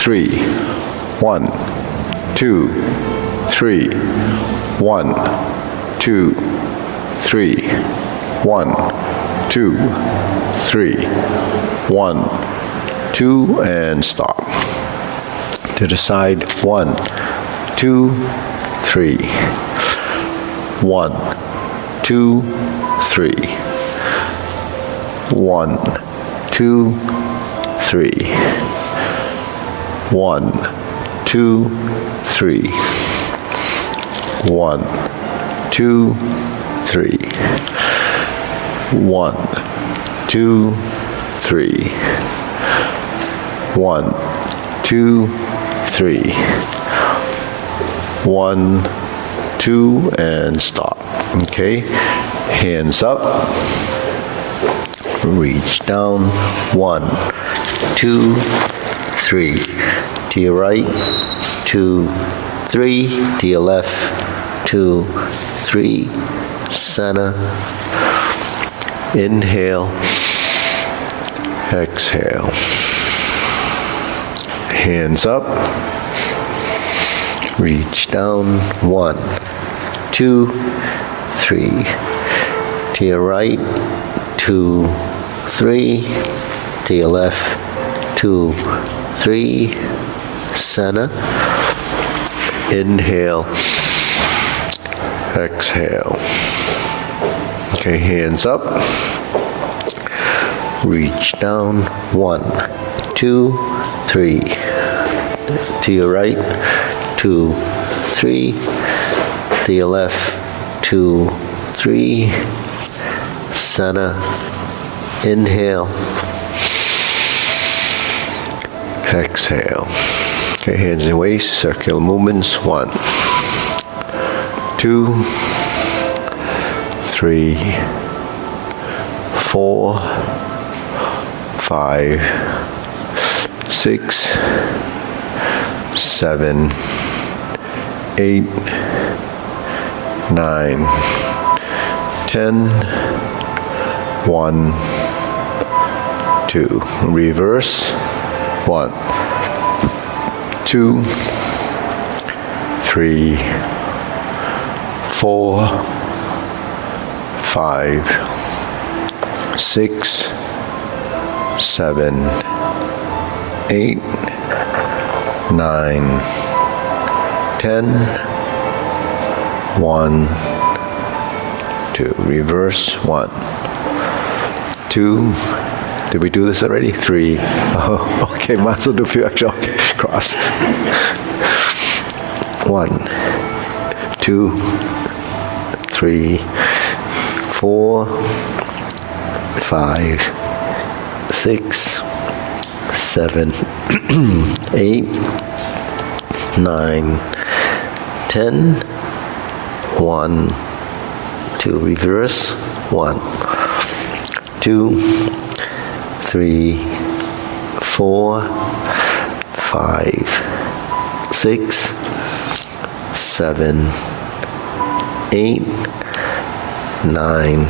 3. 1, 2, 3. 1, 2, 3. 1, 2, 3. 1, 2, and stop. To the side. 1, 2, 3. 1, 2, 3. 1, 2, 3. 1, 2, 3. 1, 2, 3. 1, 2, 3. 1, 2, 3. 1, 2, and stop. Okay, hands up. Reach down. 1, 2, 3. To your right. 2, 3. To your left. 2, 3. Center. Inhale. Exhale. Hands up. Reach down. 1, 2, 3. To your right. 2, 3. To your left. 2, 3. Center. Inhale. Exhale. Okay, hands up. Reach down. 1, 2, 3. To your right. 2, 3. To your left. 2, 3. Center. Inhale. Exhale. Okay, hands and waist, circular movements. 1, 2, 3, 4, 5, 6, 7, 8, 9, 10, 1, 2. Reverse. 1, 2, 3, 4, 5, 6, 7, 8, 9, 10, 1, 2. Reverse. 1, 2. Did we do this already? 3. Oh, okay, might as well do a few extra. Okay, cross. 1, 2, 3, 4, 5, 6, 7, 8, 9, 10, 1, 2. Reverse. 1, 2, 3, 4, 5, 6, 7, 8, 9,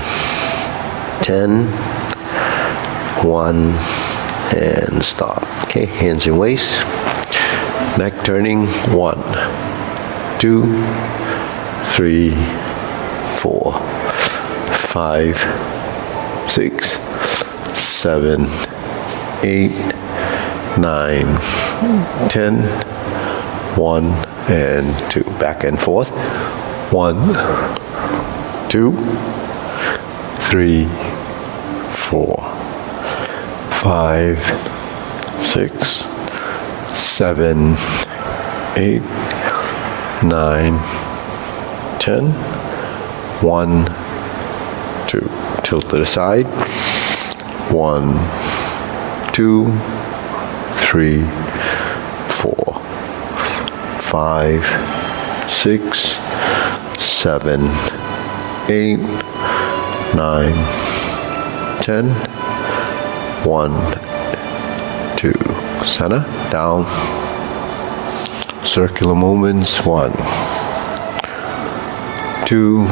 10, 1, and stop. Okay, hands and waist. Neck turning. 1, 2, 3, 4, 5, 6, 7, 8, 9, 10, 1, and 2. Back and forth. 1, 2, 3, 4, 5, 6, 7, 8, 9, 10, 1, 2. Tilt to the side. 1, 2, 3, 4, 5, 6, 7, 8, 9, 10, 1, 2. Center, down. Circular movements. 1, 2,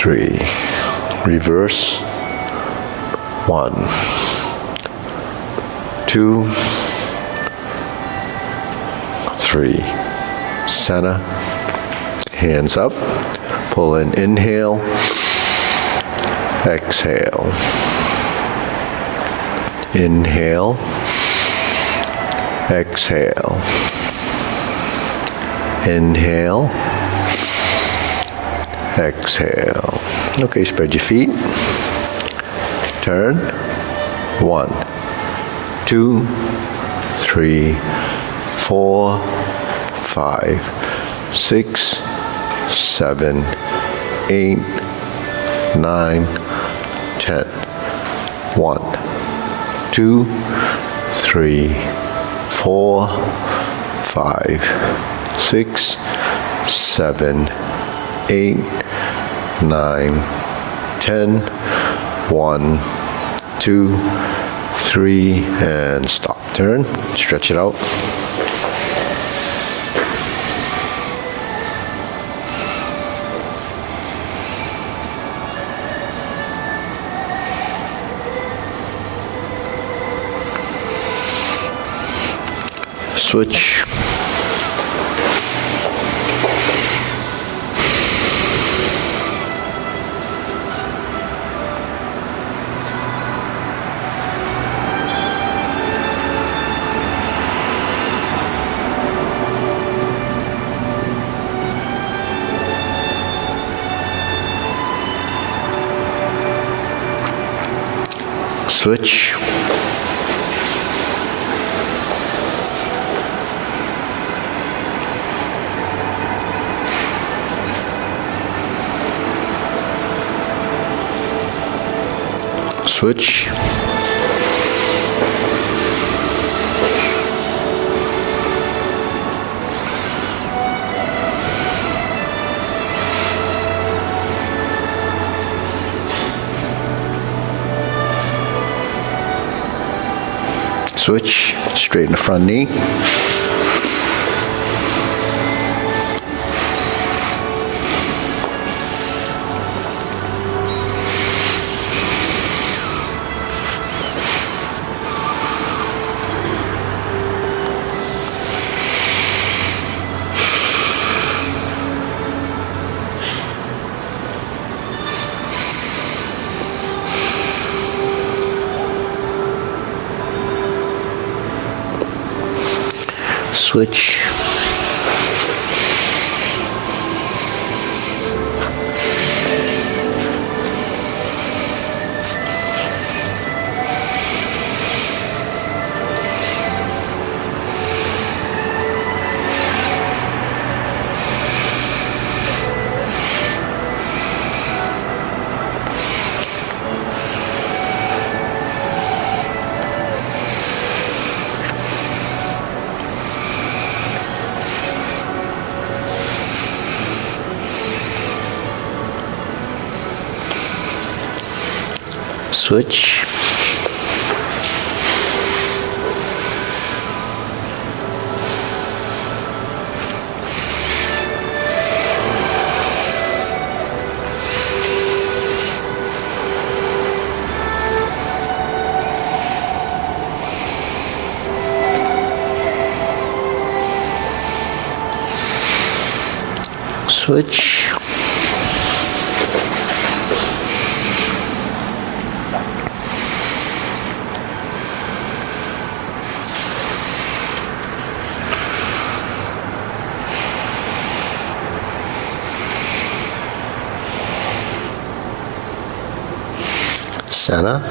3. Reverse. 1, 2, 3. Center. Hands up. Pull in, inhale. Exhale. Inhale. Exhale. Inhale. Exhale. Okay, spread your feet. Turn. 1, 2, 3, 4, 5, 6, 7, 8, 9, 10. 1, 2, 3, 4, 5, 6, 7, 8, 9, 10. 1, 2, 3, and stop. Turn. Stretch it out. Switch. Switch. Switch. Switch. Straighten the front knee. Switch. Switch. Switch. Center.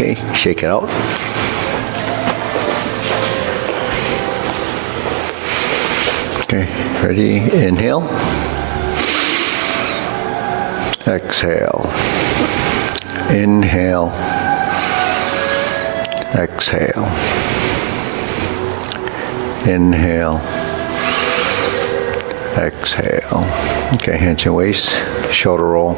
Okay, shake it out. Okay, ready? Inhale. Exhale. Inhale. Exhale. Inhale. Exhale. Okay, hands and waist, shoulder roll.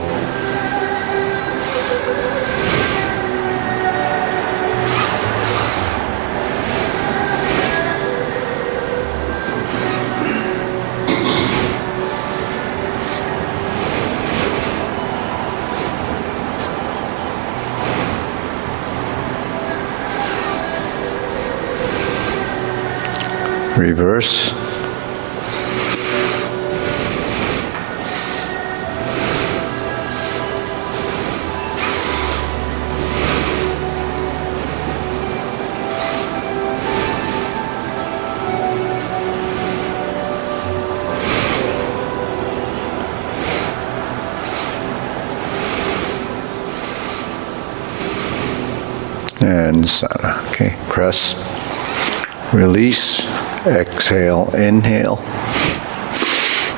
Reverse. And center. Okay, press. Release. Exhale, inhale.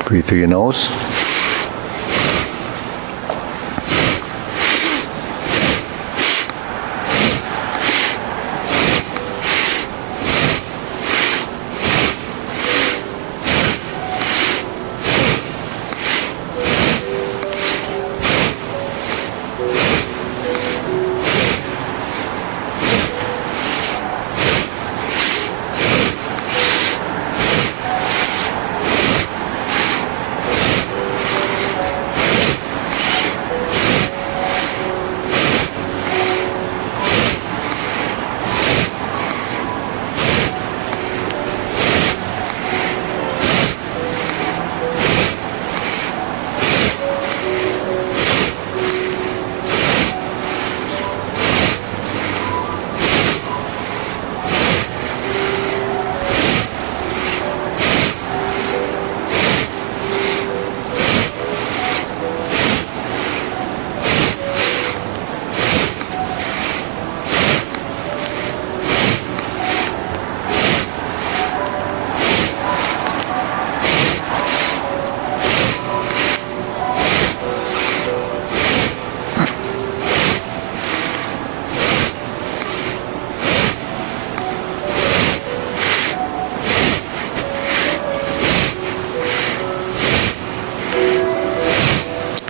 Breathe through your nose.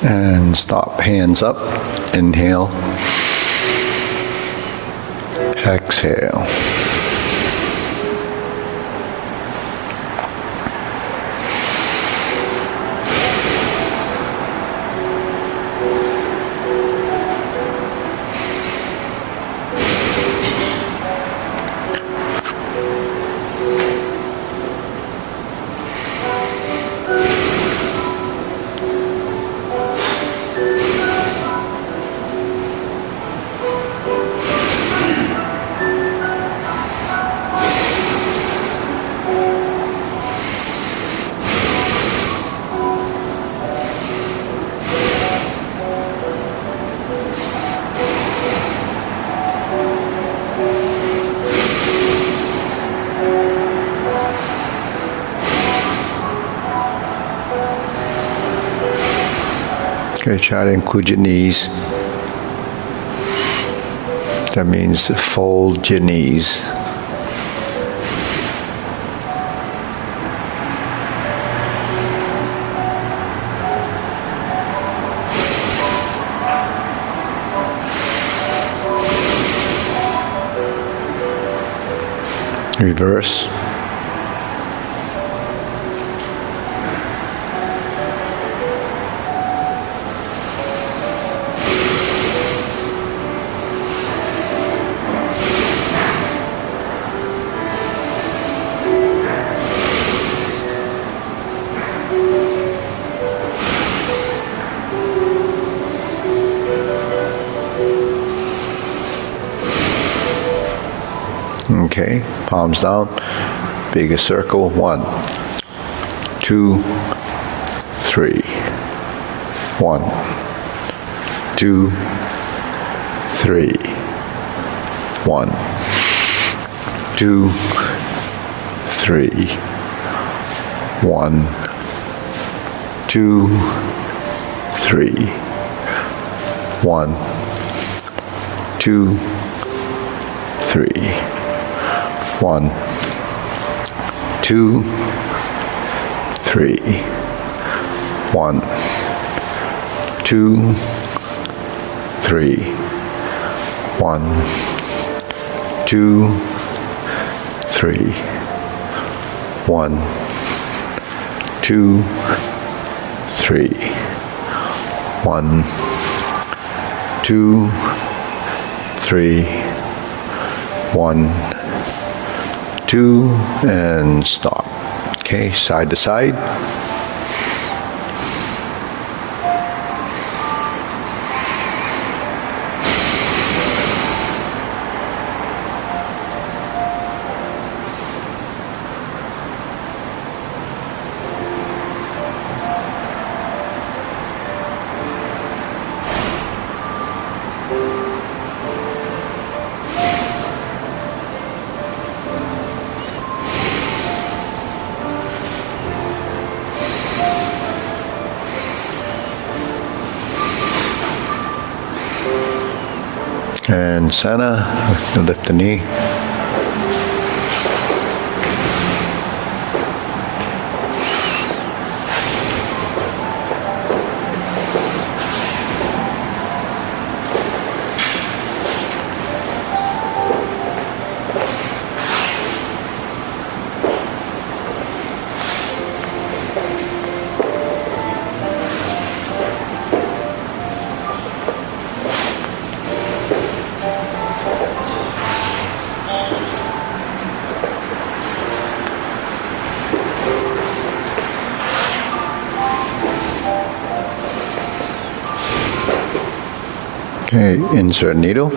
And stop, hands up. Inhale. Exhale. Okay, try to include your knees. That means fold your knees. Reverse. Okay, palms down, bigger circle. 1, 2, 3. 1, 2, 3. 1, 2, 3. 1, 2, 3. 1, 2, 3. 1, 2, 3. 1, 2, 3. 1, 2, 3. 1, 2, 3. 1, 2, 3. 1, 2, and stop. Okay, side to side. And Sana, lift the knee. Okay, insert needle.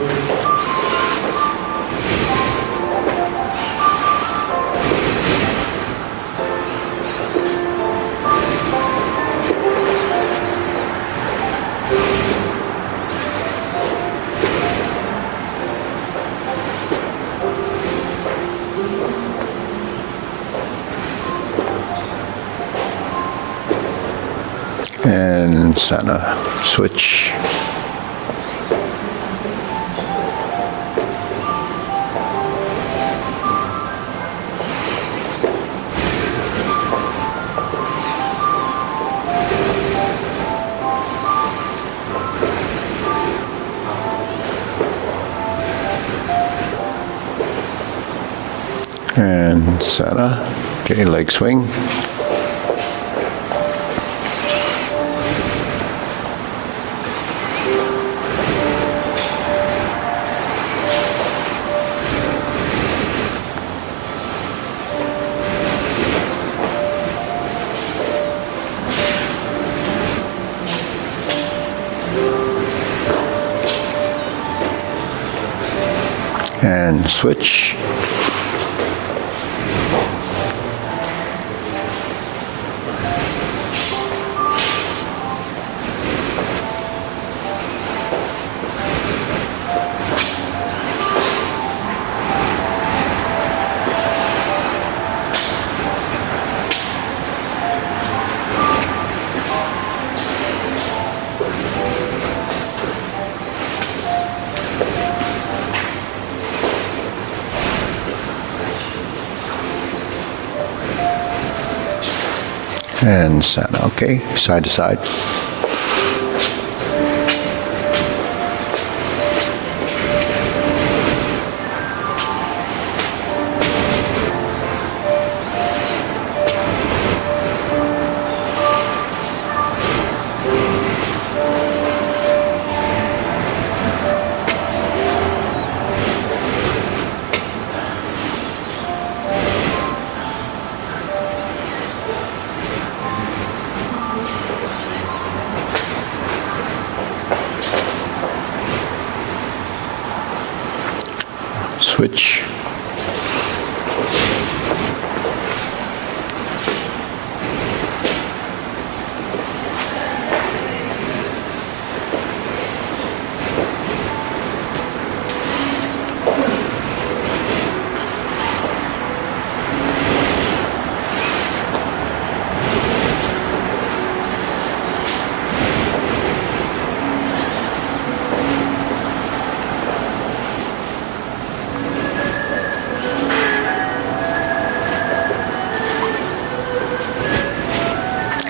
And Sana, switch. And Sana, okay, leg swing. And switch. And Sana, okay, side to side. Switch.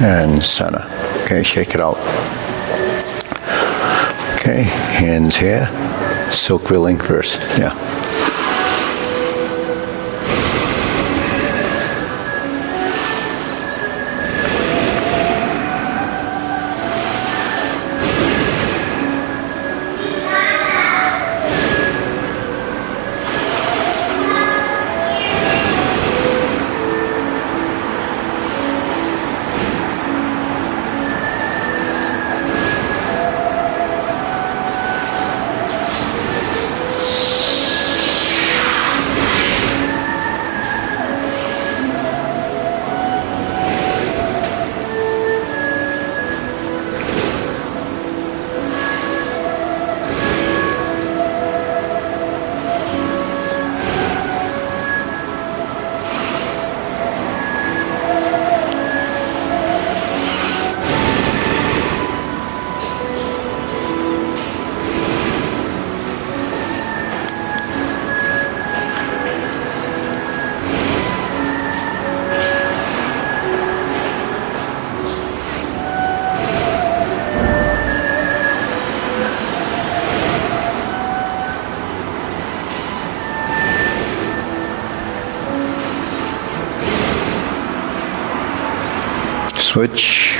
and Sana. Okay, shake it out. Okay, hands here. Silk wheeling first. Yeah. Switch.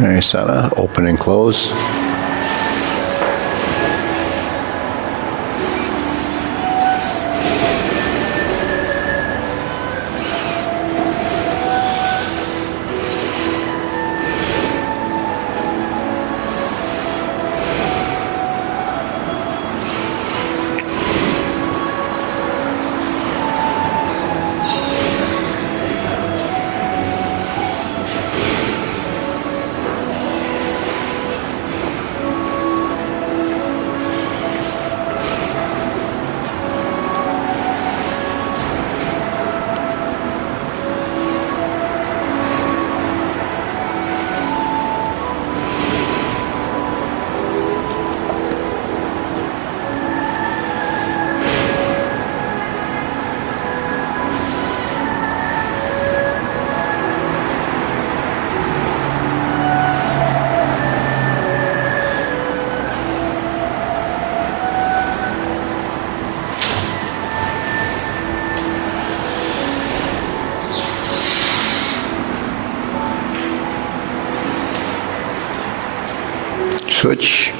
Okay, Sana, open and close. Switch.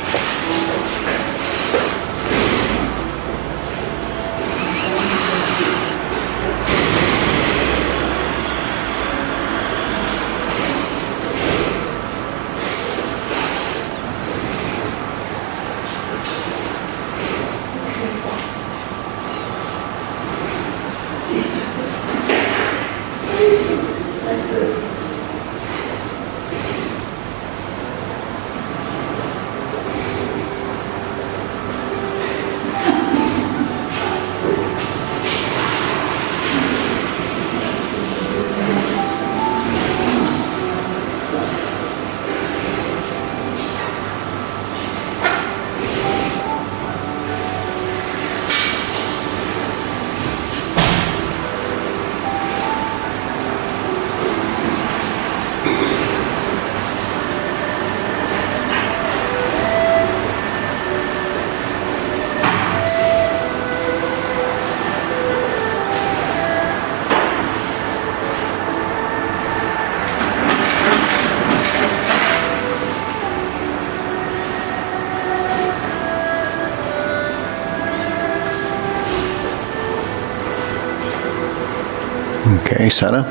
Okay, center.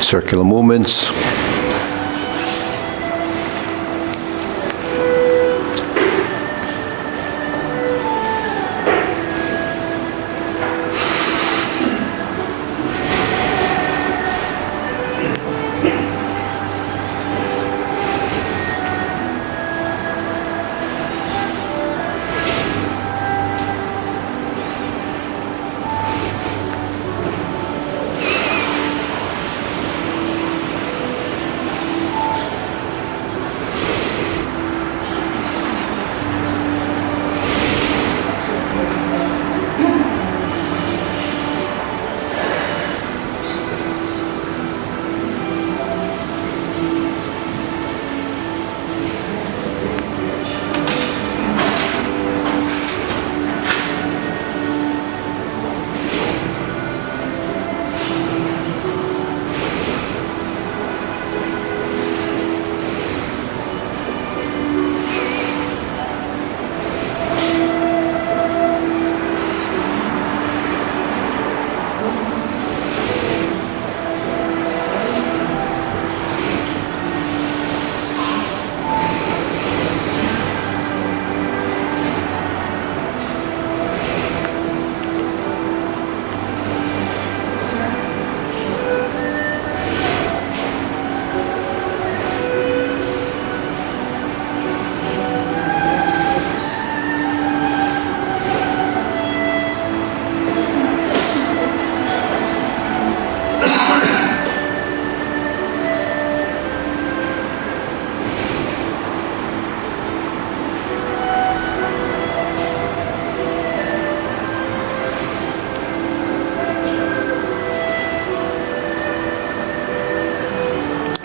Circular movements.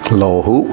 Low hoop.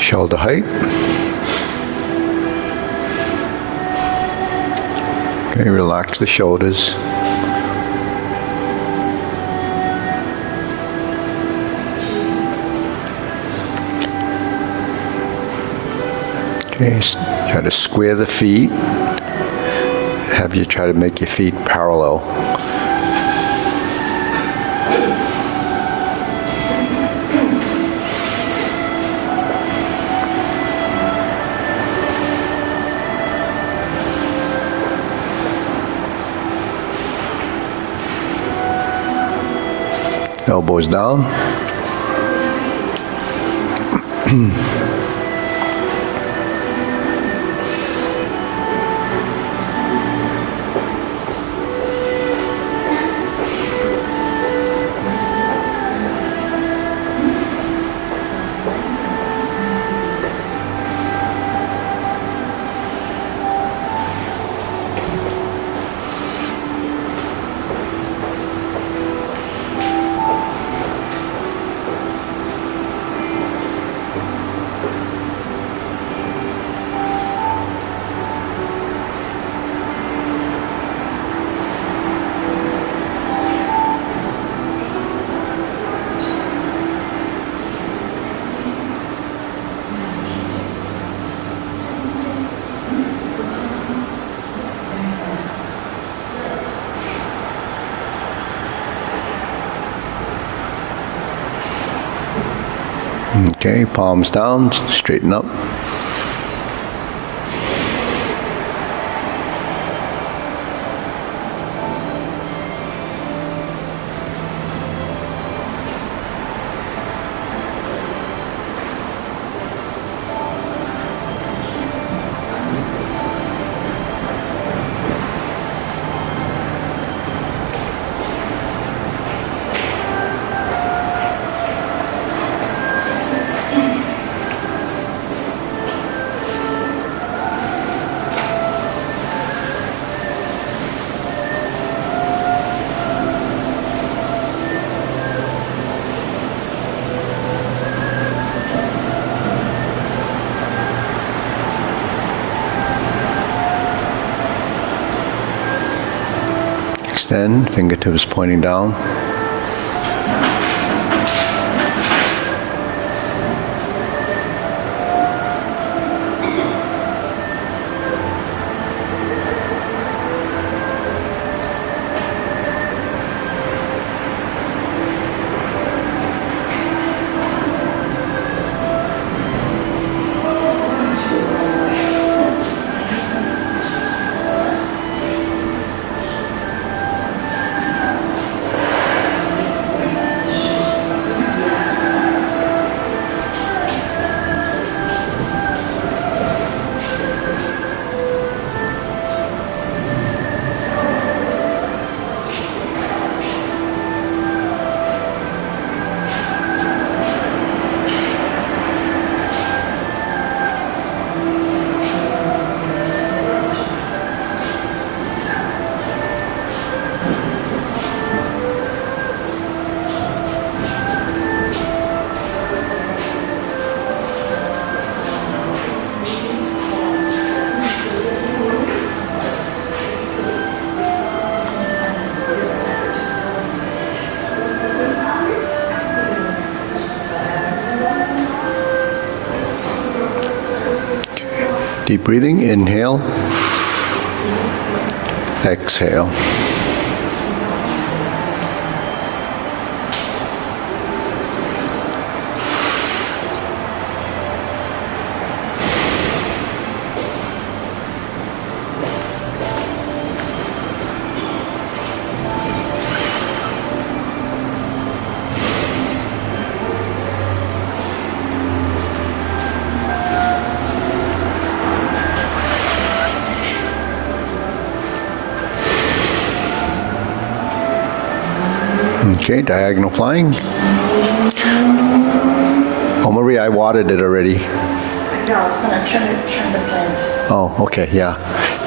Shoulder height. Okay, relax the shoulders. Okay, try to square the feet. Have you try to make your feet parallel. Elbows down. Okay, palms down, straighten up. Extend, fingertips pointing down. Deep breathing, inhale, exhale. Okay, diagonal flying. Oh, Maria, I watered it already. No, I was going to turn the plant. Oh, okay, yeah.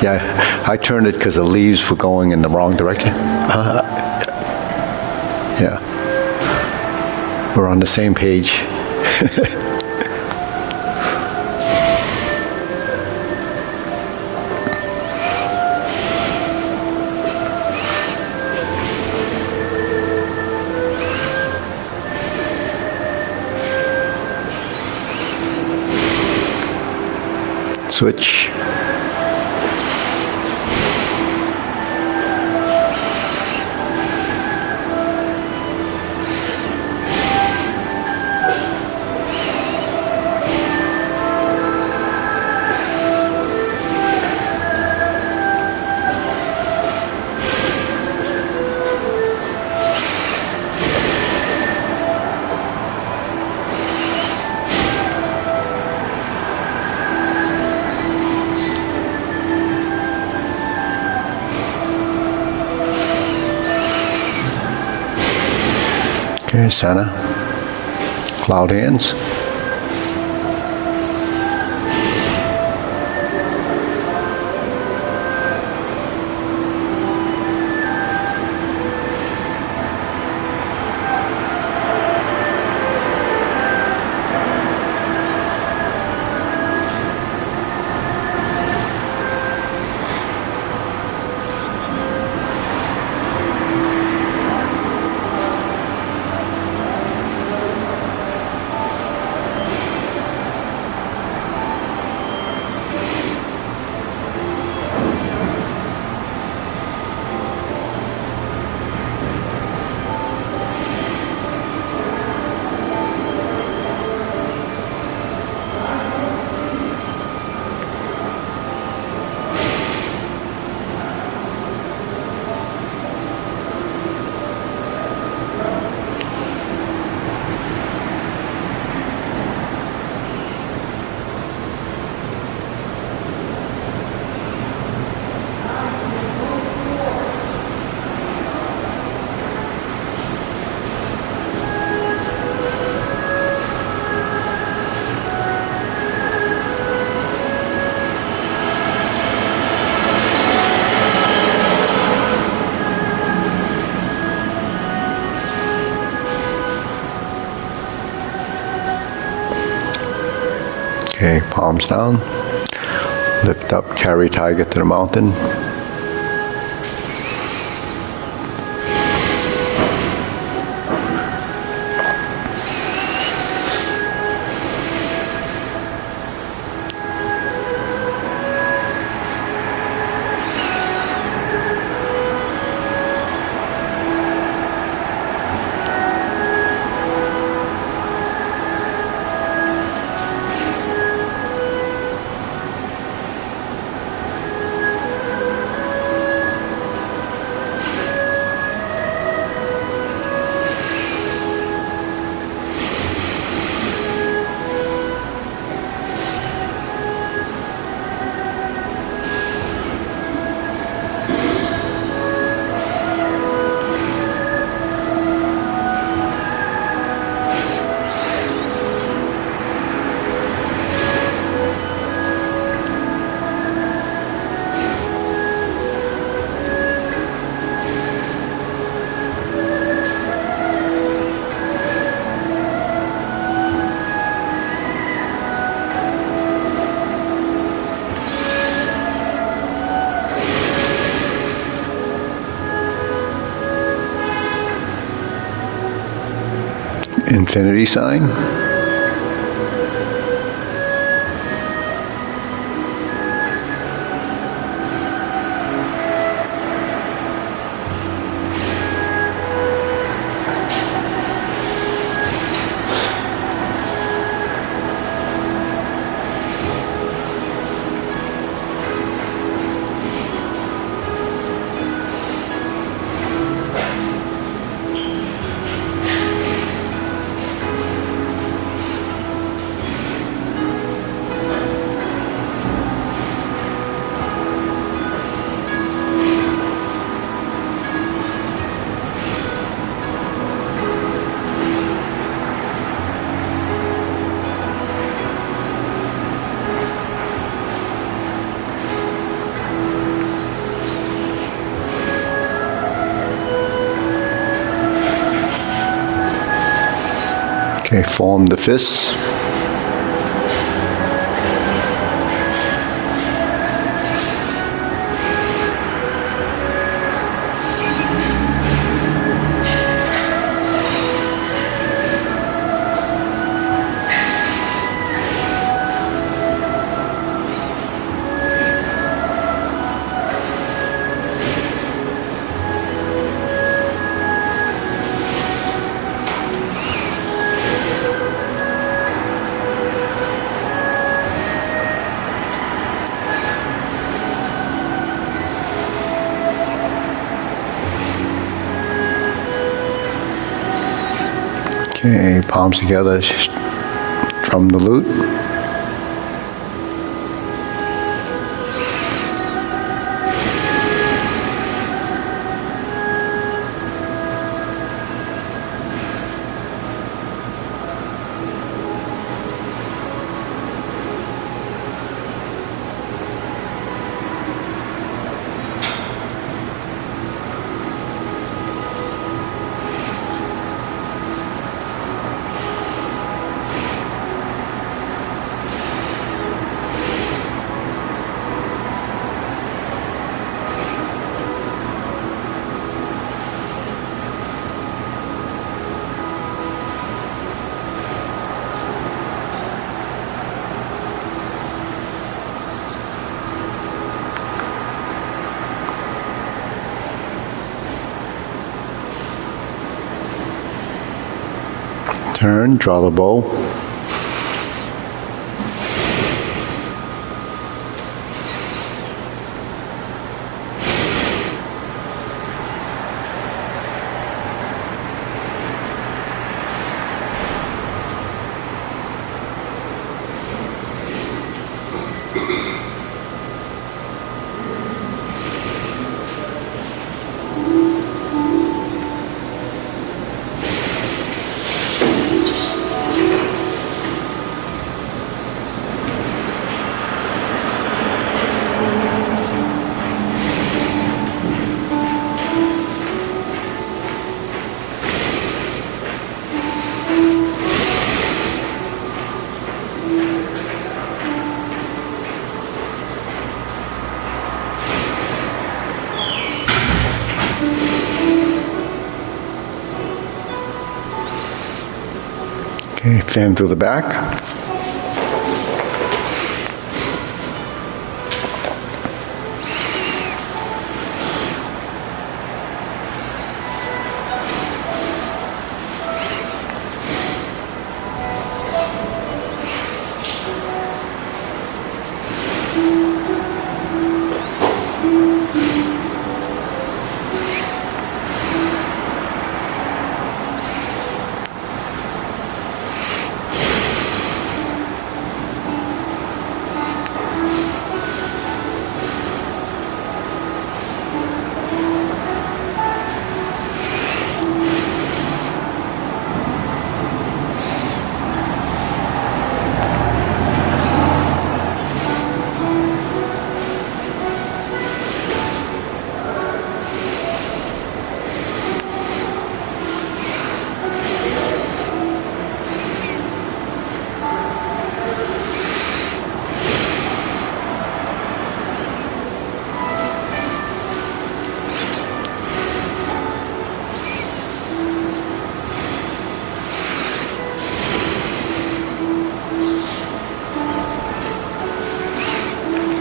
Yeah, I turned it because the leaves were going in the wrong direction. Yeah. We're on the same page. Switch. Okay, Sana. Cloud hands. Okay, palms down. Lift up, carry tiger to the mountain. infinity sign. Okay, form the fists. Okay, palms together, drum the lute. Turn, draw the bow. Okay, fan through the back.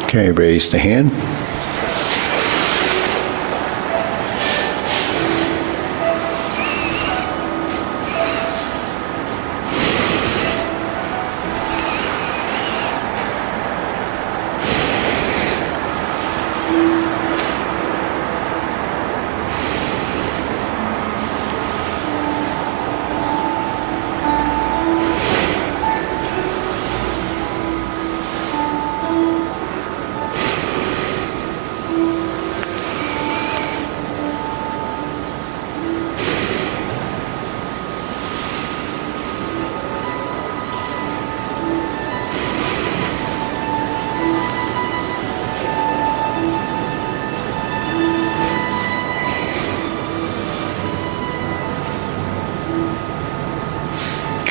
Okay, raise the hand.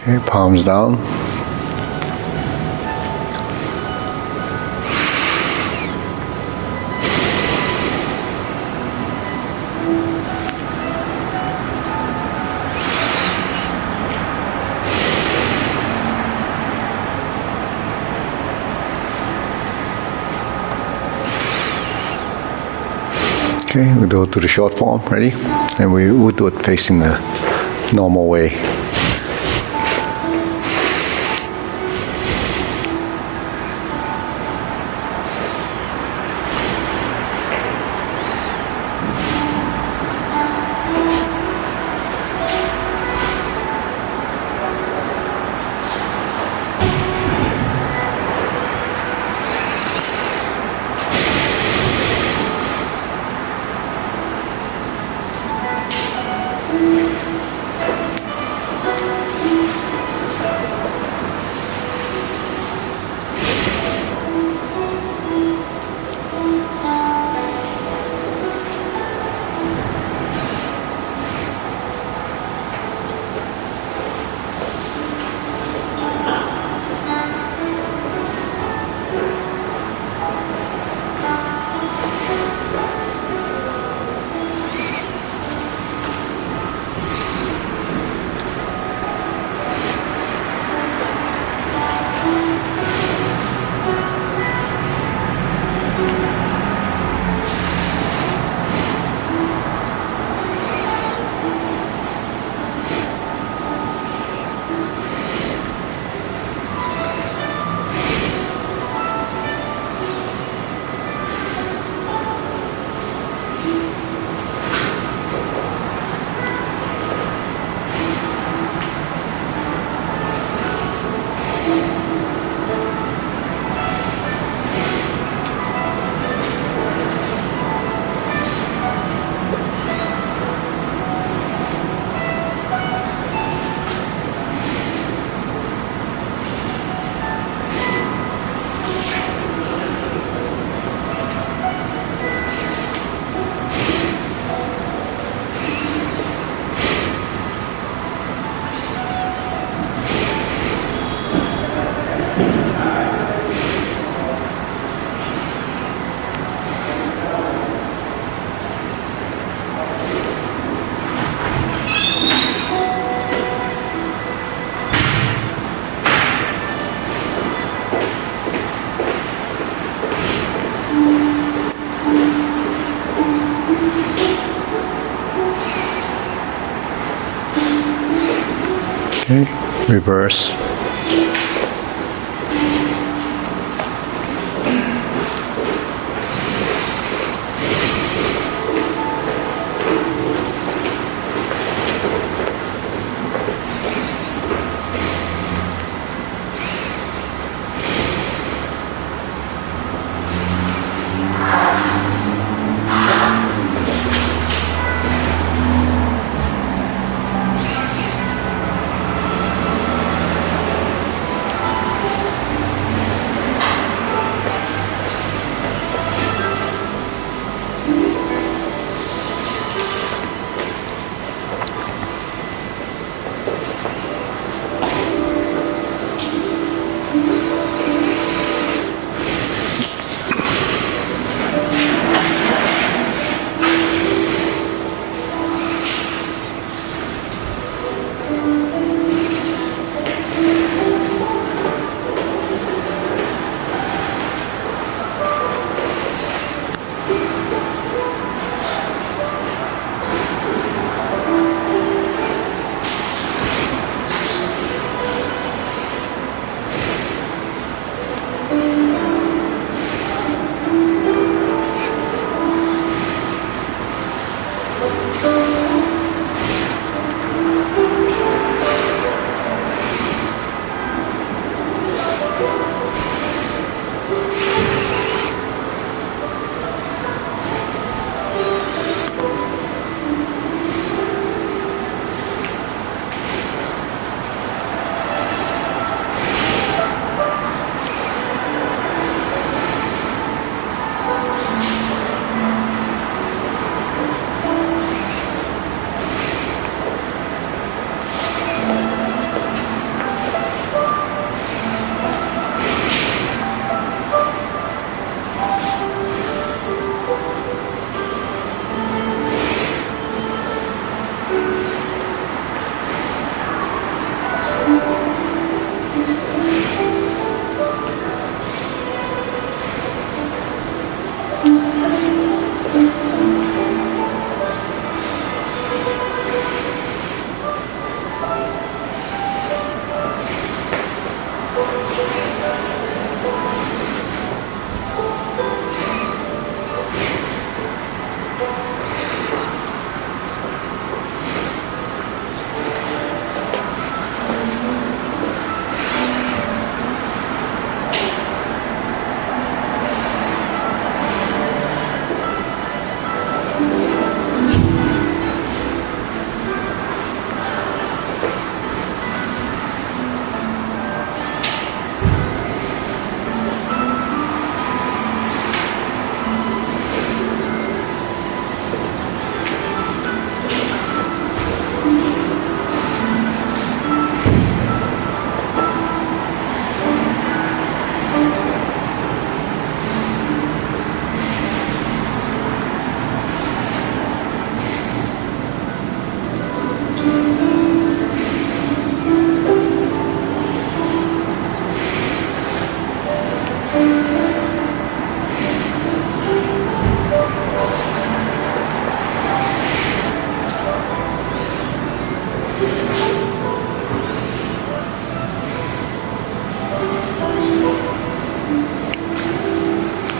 Okay, palms down. Okay, we go to the short form. Ready? And we will do it facing the normal way. Okay, reverse.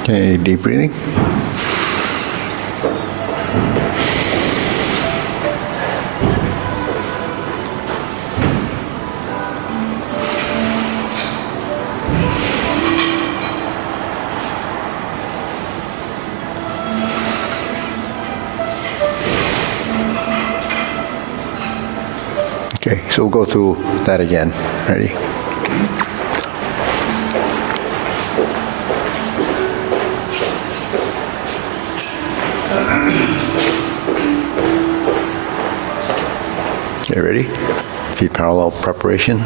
Okay, deep breathing. Okay, so we'll go through that again. Ready? Okay, ready? Feet parallel preparation.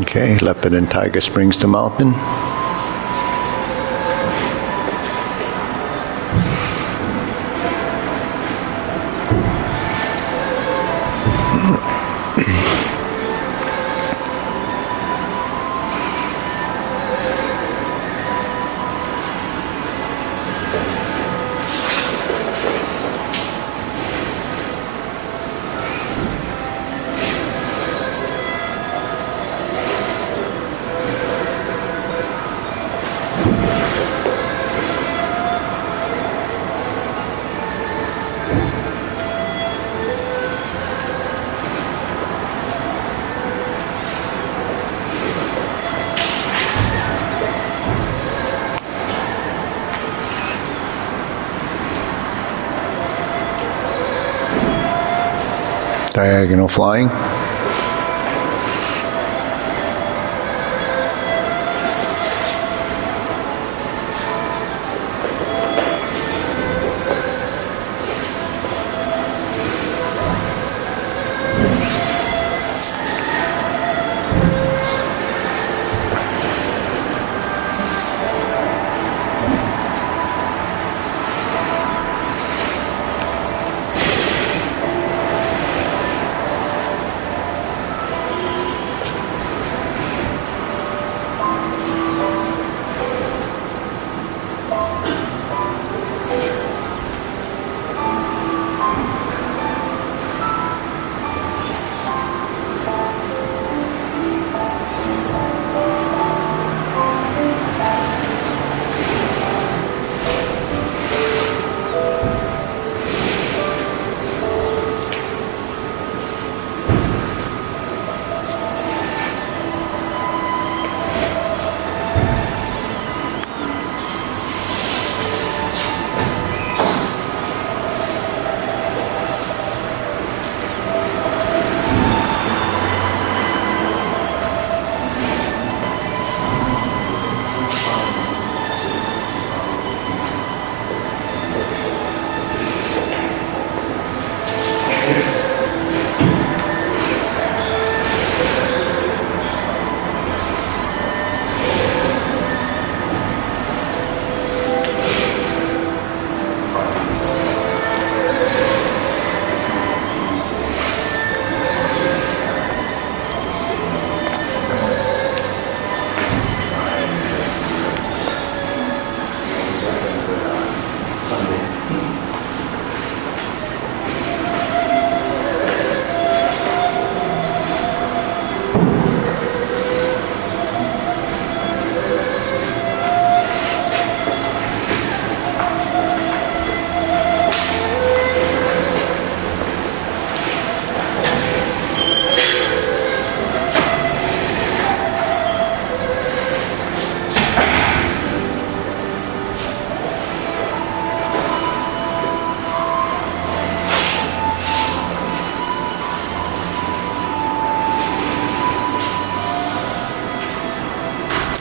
Okay, leopard and tiger springs to mountain. Diagonal flying.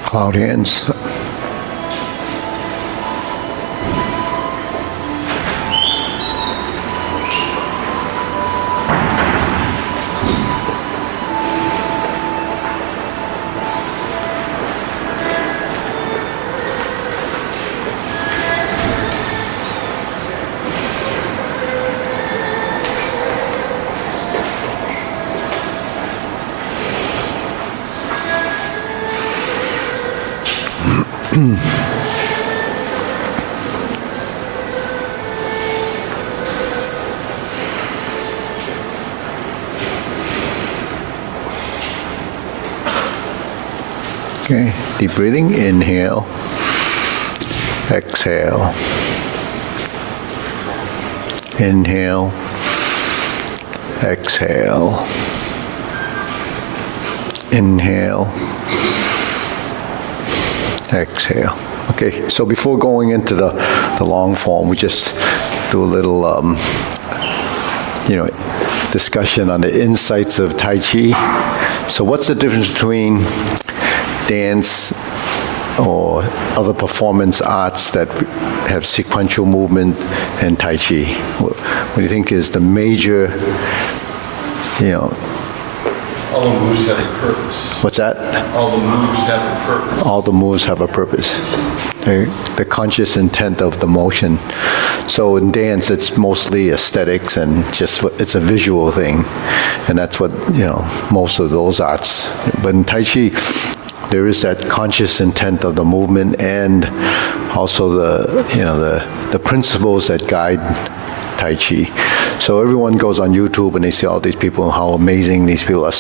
Cloud hands. Okay, deep breathing, inhale, exhale, inhale, exhale, inhale, exhale. Okay, so before going into the long form, we just do a little, discussion on the insights of Tai Chi. So what's the difference between dance or other performance arts that have sequential movement and Tai Chi? What do you think is the major, All the moves have a purpose. what's that? All the moves have a purpose. All the moves have a purpose. The conscious intent of the motion. So in dance, it's mostly aesthetics and just it's a visual thing, and that's what most of those arts. But in Tai Chi, there is that conscious intent of the movement and also the principles that guide Tai Chi. So everyone goes on YouTube and they see all these people, how amazing these people are.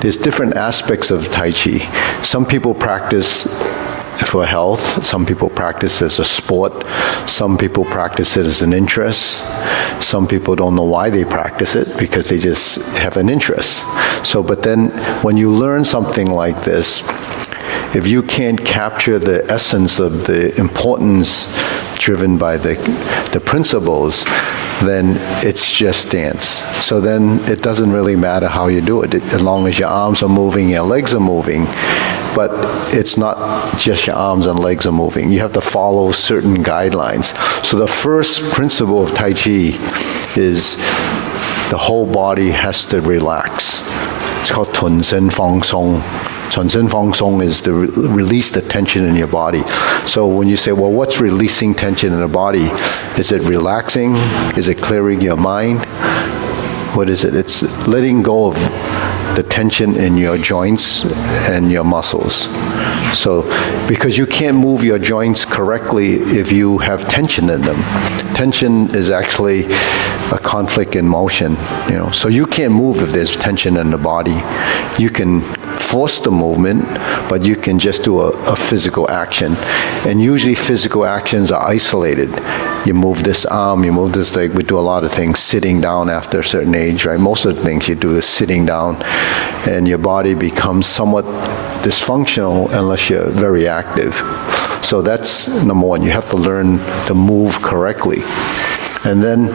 There's different aspects of Tai Chi. Some people practice for health, some people practice as a sport, some people practice it as an interest, some people don't know why they practice it because they just have an interest. So, but then when you learn something like this, if you can't capture the essence of the importance driven by the principles, then it's just dance. So then it doesn't really matter how you do it, as long as your arms are moving, your legs are moving. But it's not just your arms and legs are moving. You have to follow certain guidelines. So the first principle of Tai Chi is the whole body has to relax. It's called Tun Sen Fang Song. Tun Sen Fang Song is to release the tension in your body. So when you say, well, what's releasing tension in the body? Is it relaxing? Is it clearing your mind? What is it? It's letting go of the tension in your joints and your muscles. So, because you can't move your joints correctly if you have tension in them. Tension is actually a conflict in motion, So you can't move if there's tension in the body. You can force the movement, but you can just do a physical action. And usually physical actions are isolated. You move this arm, you move this leg. We do a lot of things sitting down after a certain age, right? Most of the things you do is sitting down, and your body becomes somewhat dysfunctional unless you're very active. So that's number one. You have to learn to move correctly. And then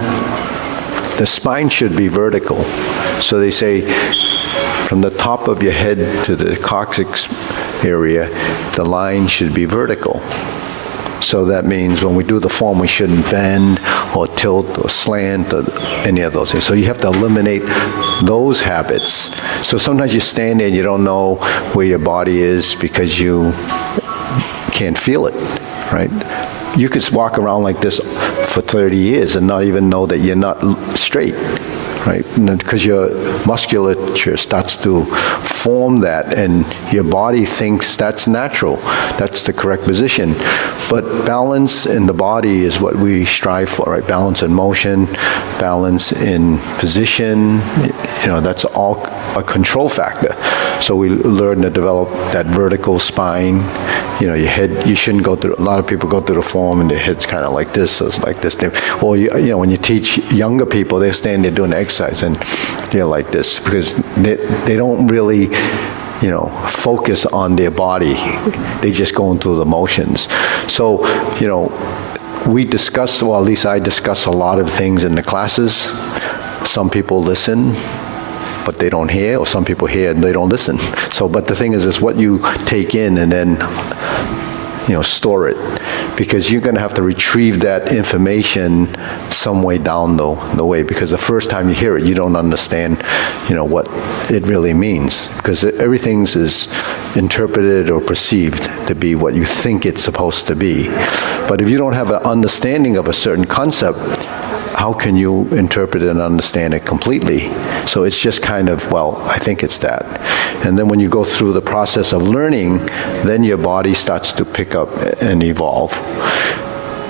the spine should be vertical. So they say from the top of your head to the coccyx area, the line should be vertical. So that means when we do the form, we shouldn't bend or tilt or slant or any of those things. So you have to eliminate those habits. So sometimes you stand there and you don't know where your body is because you can't feel it, right? You could walk around like this for 30 years and not even know that you're not straight, right? Because your musculature starts to form that, and your body thinks that's natural, that's the correct position. But balance in the body is what we strive for, right? Balance in motion, balance in position, that's all a control factor. So we learn to develop that vertical spine. Your head, you shouldn't go through, a lot of people go through the form and their head's kind of like this, so it's like this. Or, when you teach younger people, they stand there doing the exercise and they're like this because they don't really, focus on their body. They just going through the motions. So, we discuss, well, at least I discuss a lot of things in the classes. Some people listen, but they don't hear, or some people hear and they don't listen. So, but the thing is what you take in and then, store it, because you're going to have to retrieve that information some way down the way, because the first time you hear it, you don't understand, what it really means, because everything is interpreted or perceived to be what you think it's supposed to be. But if you don't have an understanding of a certain concept, how can you interpret and understand it completely? So it's just kind of, I think it's that. And then when you go through the process of learning, then your body starts to pick up and evolve.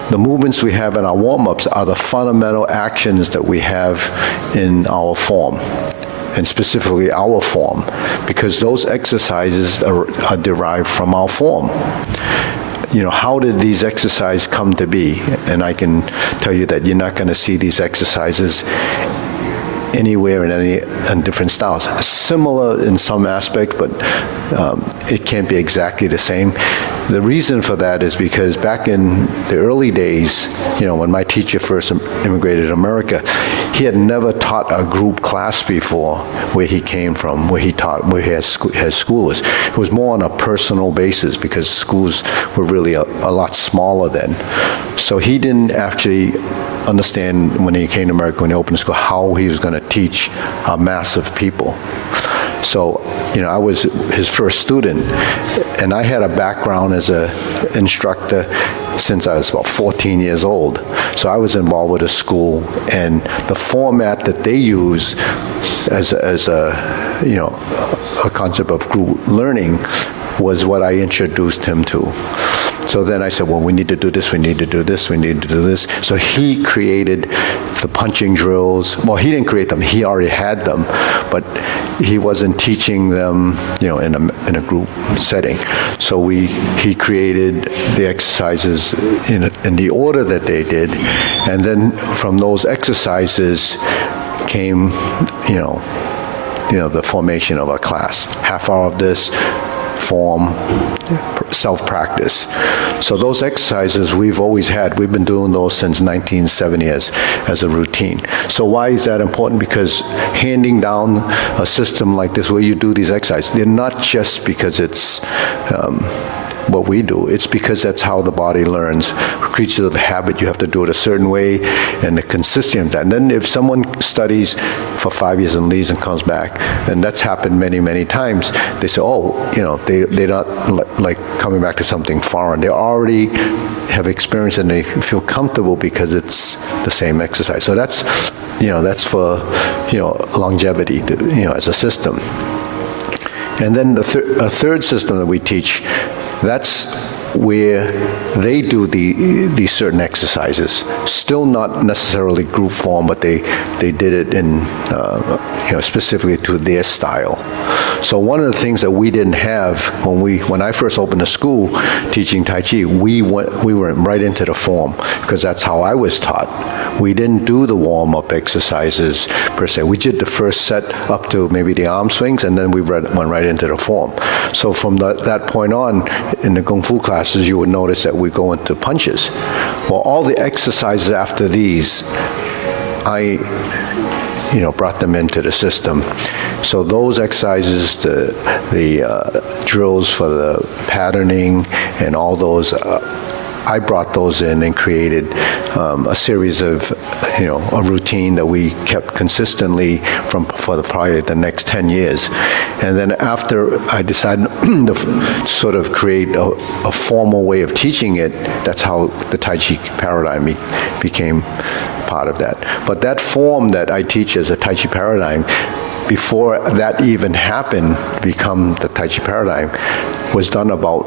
The movements we have in our warm-ups are the fundamental actions that we have in our form, and specifically our form, because those exercises are derived from our form. How did these exercises come to be? And I can tell you that you're not going to see these exercises anywhere in different styles. Similar in some aspect, but it can't be exactly the same. The reason for that is because back in the early days, when my teacher first immigrated to America, he had never taught a group class before where he came from, where his school was. It was more on a personal basis because schools were really a lot smaller then. So he didn't actually understand when he came to America, when he opened school, how he was going to teach a mass of people. So, I was his first student, and I had a background as an instructor since I was about 14 years old. So I was involved with a school, and the format that they use as a concept of group learning was what I introduced him to. So then I said, we need to do this, we need to do this, we need to do this. So he created the punching drills. Well, he didn't create them, he already had them, but he wasn't teaching them, in a group setting. So he created the exercises in the order that they did, and then from those exercises came, the formation of a class. Half hour of this, form, self-practice. So those exercises we've always had. We've been doing those since 1970 as a routine. So why is that important? Because handing down a system like this where you do these exercises, they're not just because it's what we do. It's because that's how the body learns. Creatures of the habit, you have to do it a certain way, and the consistency of that. And then if someone studies for 5 years and leaves and comes back, and that's happened many, many times, they say, they're not like coming back to something foreign. They already have experience and they feel comfortable because it's the same exercise. So that's for, longevity, as a system. And then a third system that we teach, that's where they do these certain exercises. Still not necessarily group form, but they did it in specifically to their style. So one of the things that we didn't have when I first opened the school teaching Tai Chi, we went right into the form because that's how I was taught. We didn't do the warm-up exercises per se. We did the first set up to maybe the arm swings, and then we went right into the form. So from that point on, in the Kung Fu classes, you would notice that we go into punches. Well, all the exercises after these, I brought them into the system. So those exercises, the drills for the patterning and all those, I brought those in and created a series of, a routine that we kept consistently for probably the next 10 years. And then after I decided to sort of create a formal way of teaching it, that's how the Tai Chi Paradigm became part of that. But that form that I teach as a Tai Chi Paradigm, before that even happened, become the Tai Chi Paradigm, was done about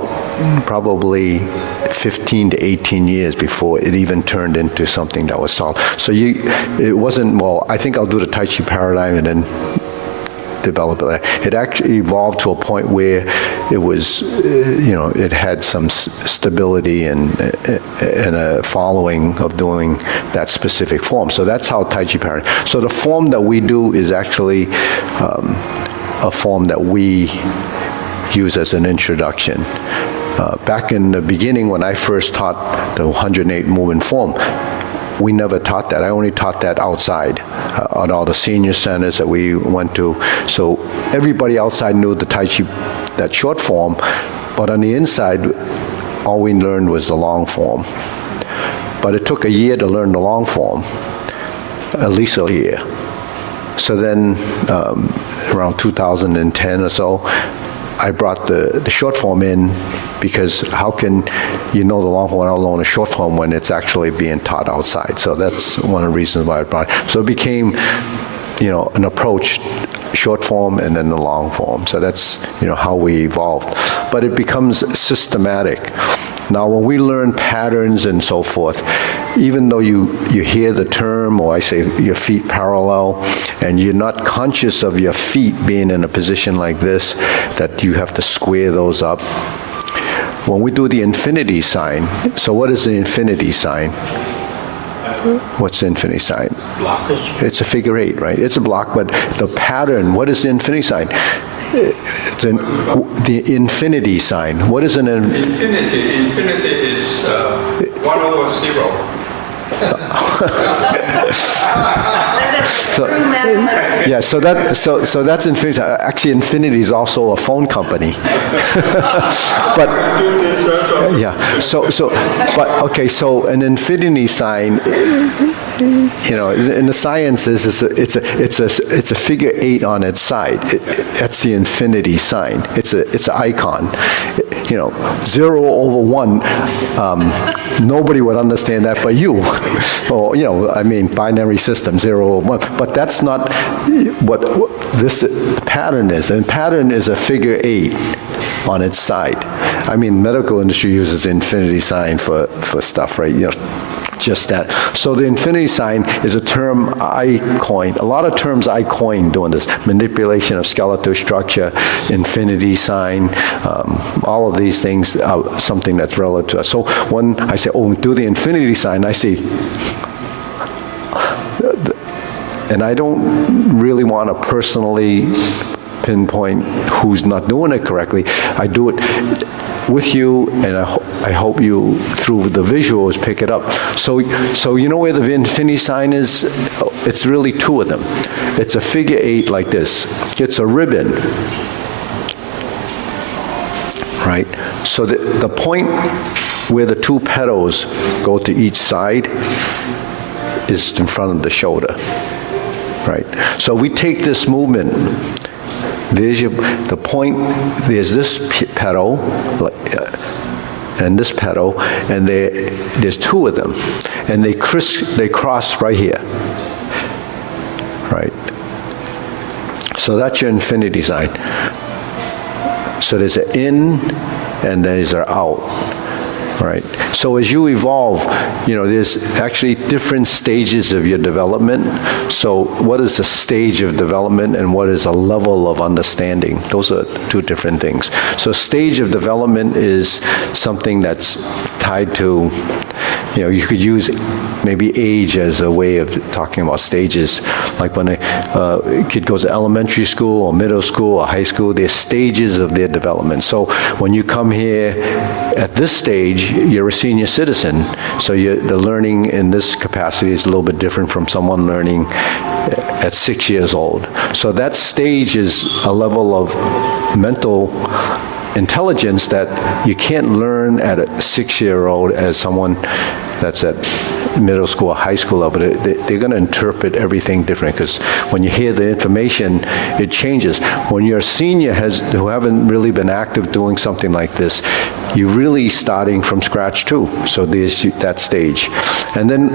probably 15 to 18 years before it even turned into something that was solid. So it wasn't, I think I'll do the Tai Chi Paradigm and then develop it. It actually evolved to a point where it was, it had some stability and a following of doing that specific form. So that's how Tai Chi Paradigm. So the form that we do is actually a form that we use as an introduction. Back in the beginning when I first taught the 108 movement form, we never taught that. I only taught that outside at all the senior centers that we went to. So everybody outside knew the Tai Chi, that short form, but on the inside, all we learned was the long form. But it took a year to learn the long form, at least a year. So then, around 2010 or so, I brought the short form in, because how can you know the long form and not know the short form when it's actually being taught outside? So that's one of the reasons why I brought it. So it became, an approach, short form and then the long form. So that's, how we evolved. But it becomes systematic. Now, when we learn patterns and so forth, even though you hear the term, or I say your feet parallel, and you're not conscious of your feet being in a position like this, that you have to square those up. When we do the infinity sign, so what is the infinity sign? What's the infinity sign? Blockage. It's a figure 8, right? It's a block, but the pattern, what is the infinity sign? The infinity sign. What is an Infinity is 1 over 0. Yeah, so that's infinity. Actually, Infinity is also a phone company. But yeah, but okay, so an infinity sign, in the sciences, it's a figure 8 on its side. That's the infinity sign. It's an icon. 0 over 1. Nobody would understand that but you. Or, binary system, 0 or 1. But that's not what this pattern is. And pattern is a figure 8 on its side. Medical industry uses infinity sign for stuff, right? Just that. So the infinity sign is a term I coined. A lot of terms I coined doing this. Manipulation of skeletal structure, infinity sign, all of these things are something that's relative to us. So when I say, do the infinity sign, I see, and I don't really want to personally pinpoint who's not doing it correctly. I do it with you, and I hope you, through the visuals, pick it up. So you know where the infinity sign is? It's really 2 of them. It's a figure 8 like this. It's a ribbon, right? So the point where the 2 petals go to each side is in front of the shoulder, right? So we take this movement. There's the point, there's this petal, and this petal, and there's 2 of them, and they cross right here, right? So that's your infinity sign. So there's an in, and there's an out, right? So as you evolve, there's actually different stages of your development. So what is a stage of development and what is a level of understanding? Those are 2 different things. So stage of development is something that's tied to, you could use maybe age as a way of talking about stages. Like when a kid goes to elementary school or middle school or high school, there's stages of their development. So when you come here at this stage, you're a senior citizen. So the learning in this capacity is a little bit different from someone learning at 6 years old. So that stage is a level of mental intelligence that you can't learn at a 6-year-old as someone that's at middle school or high school level. They're going to interpret everything different, because when you hear the information, it changes. When you're a senior who haven't really been active doing something like this, you're really starting from scratch too. So there's that stage. And then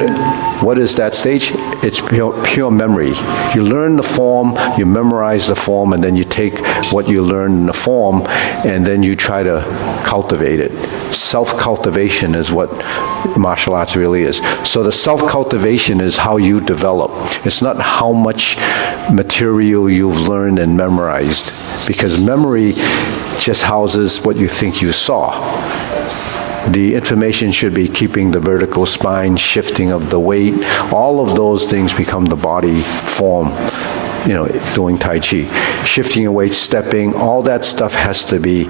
what is that stage? It's pure memory. You learn the form, you memorize the form, and then you take what you learn in the form, and then you try to cultivate it. Self-cultivation is what martial arts really is. So the self-cultivation is how you develop. It's not how much material you've learned and memorized, because memory just houses what you think you saw. The information should be keeping the vertical spine, shifting of the weight. All of those things become the body form. doing Tai Chi. Shifting your weight, stepping, all that stuff has to be,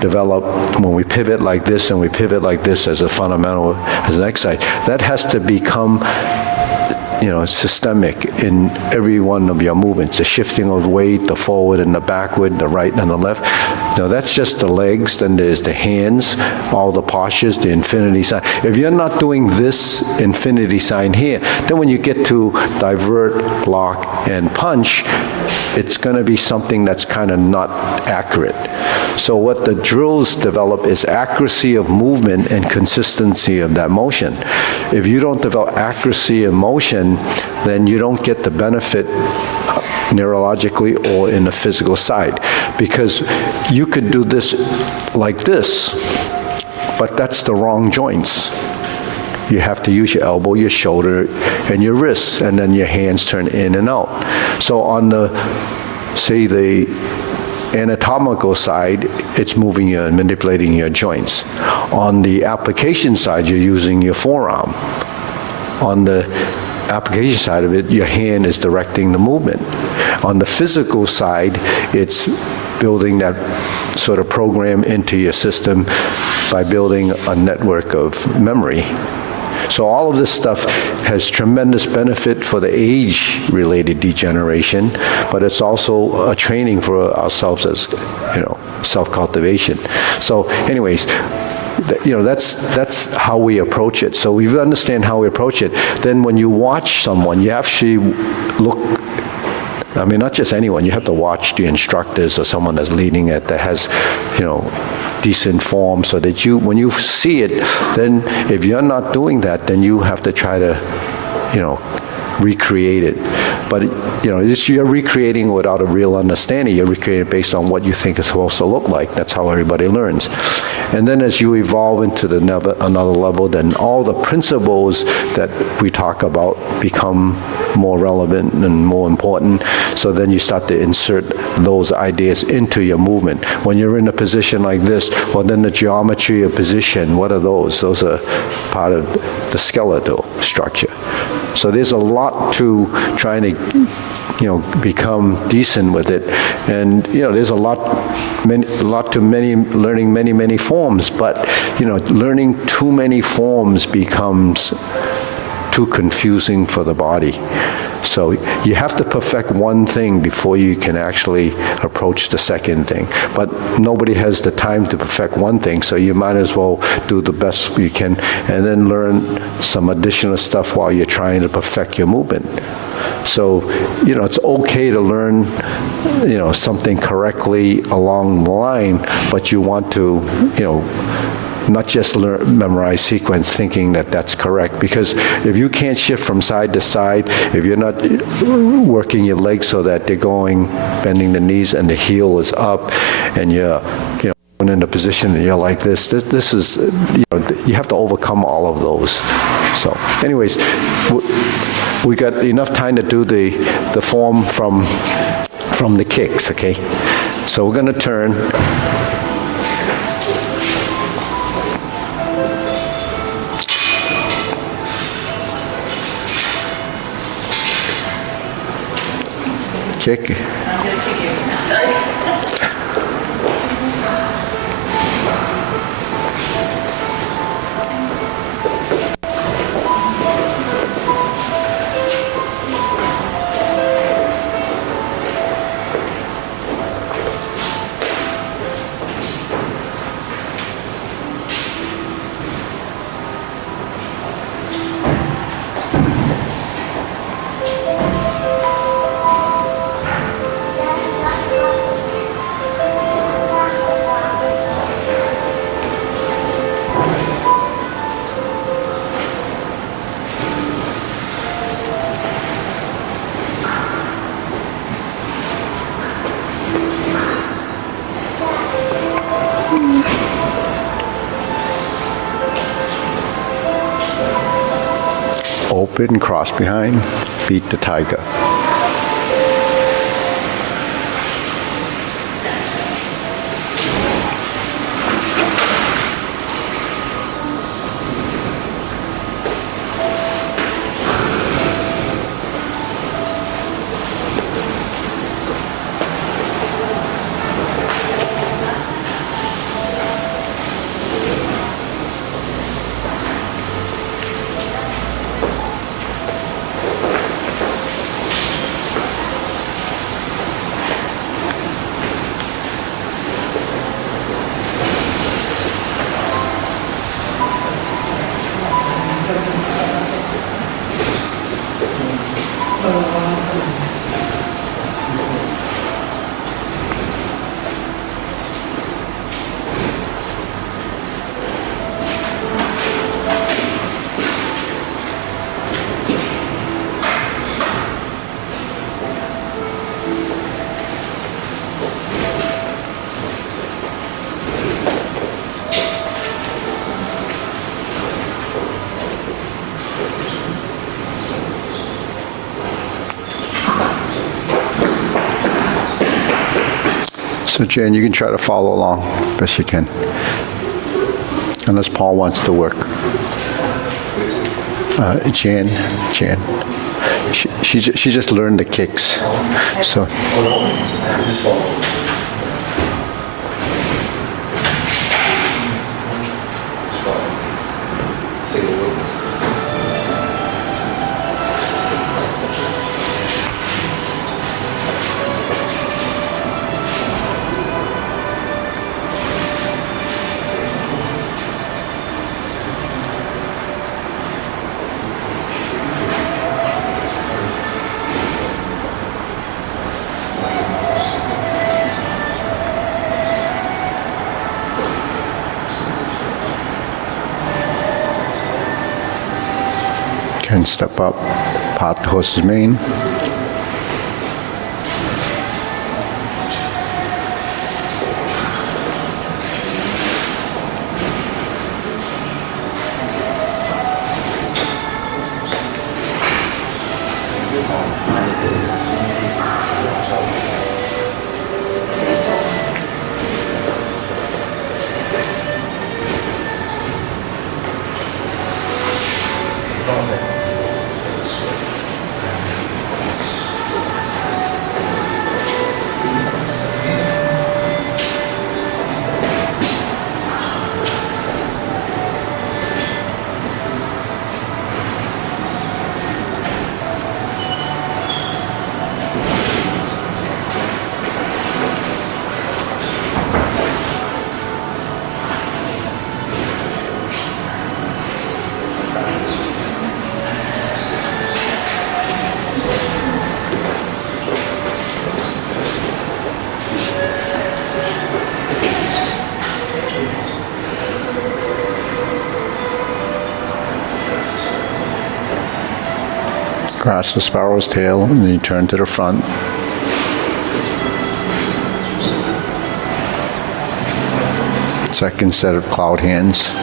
developed. When we pivot like this and we pivot like this as a fundamental, as an exercise, that has to become systemic in every one of your movements, the shifting of weight, the forward and the backward, the right and the left. That's just the legs, then there's the hands, all the postures, the infinity sign. If you're not doing this infinity sign here, then when you get to divert, block, and punch, it's going to be something that's kind of not accurate. So what the drills develop is accuracy of movement and consistency of that motion. If you don't develop accuracy of motion, then you don't get the benefit neurologically or in the physical side. Because you could do this like this, but that's the wrong joints. You have to use your elbow, your shoulder, and your wrists, and then your hands turn in and out. So on the anatomical side, it's moving you and manipulating your joints. On the application side, you're using your forearm. On the application side of it, your hand is directing the movement. On the physical side, it's building that sort of program into your system by building a network of memory. So all of this stuff has tremendous benefit for the age-related degeneration, but it's also a training for ourselves as, self-cultivation. So anyways, that's how we approach it. So if you understand how we approach it, then when you watch someone, you actually look, not just anyone, you have to watch the instructors or someone that's leading it that has, decent form, so that when you see it, then if you're not doing that, then you have to try to, recreate it. But, you're recreating without a real understanding. You're recreating based on what you think it's supposed to look like. That's how everybody learns. And then as you evolve into another level, then all the principles that we talk about become more relevant and more important. So then you start to insert those ideas into your movement. When you're in a position like this, well, then the geometry of position, what are those? Those are part of the skeletal structure. So there's a lot to trying to, become decent with it. And, there's a lot to learning many forms, but, learning too many forms becomes too confusing for the body. So you have to perfect one thing before you can actually approach the second thing. But nobody has the time to perfect one thing, so you might as well do the best you can and then learn some additional stuff while you're trying to perfect your movement. So, it's okay to learn, something correctly along the line, but you want to, not just memorize sequence thinking that that's correct. Because if you can't shift from side to side, if you're not working your legs so that they're bending the knees and the heel is up, and you're, in a position and you're like this is, you have to overcome all of those. So anyways, we got enough time to do the form from the kicks, okay? So we're gonna turn. Kick. Open, cross behind, beat the tiger. So Jan, you can try to follow along best you can. Unless Paul wants to work. Jan. She just learned the kicks. So. Can step up, part the horse's mane. Grasp the sparrow's tail, and then you turn to the front. Second set of cloud hands.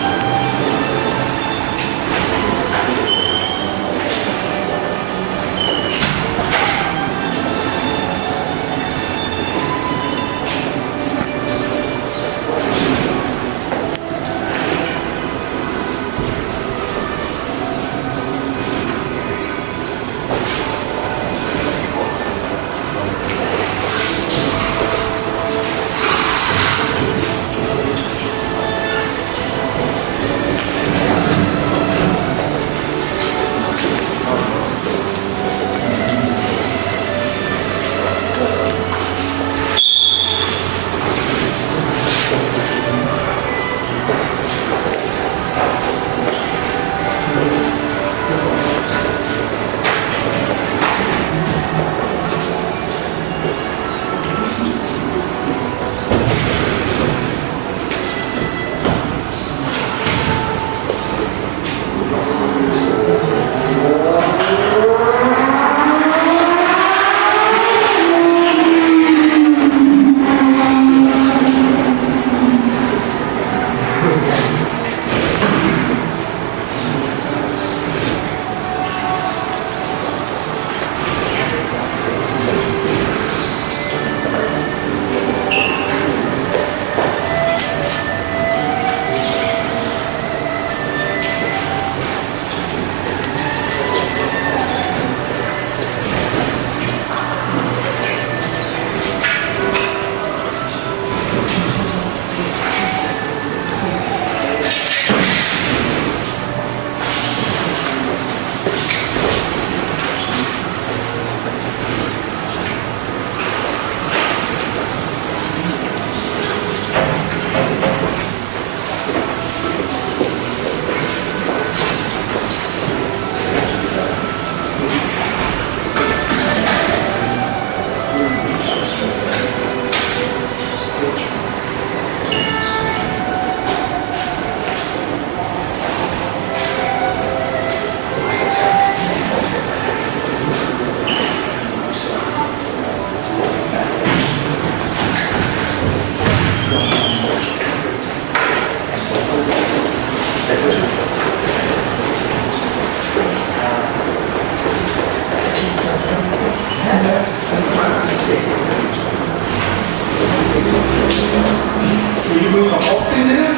doing a pulsing there?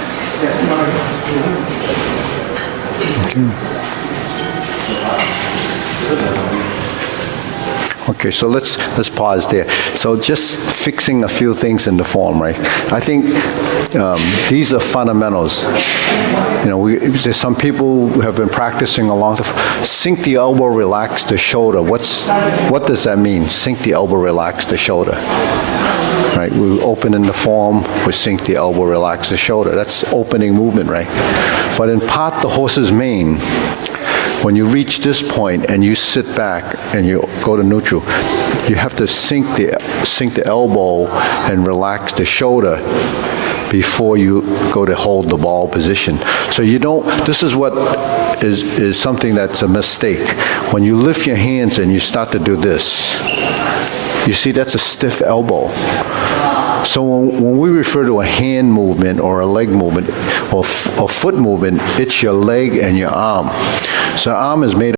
Okay, so let's pause there. So just fixing a few things in the form, right? I think these are fundamentals. You know, there's some people who have been practicing a long time. Sink the elbow, relax the shoulder. What does that mean? Sink the elbow, relax the shoulder. Right? We open in the form, we sink the elbow, relax the shoulder. That's opening movement, right? But in part the horse's mane, when you reach this point and you sit back and you go to neutral, you have to sink the elbow and relax the shoulder before you go to hold the ball position. So you don't, this is what is something that's a mistake. When you lift your hands and you start to do this, you see that's a stiff elbow. So when we refer to a hand movement or a leg movement or foot movement, it's your leg and your arm. So arm is made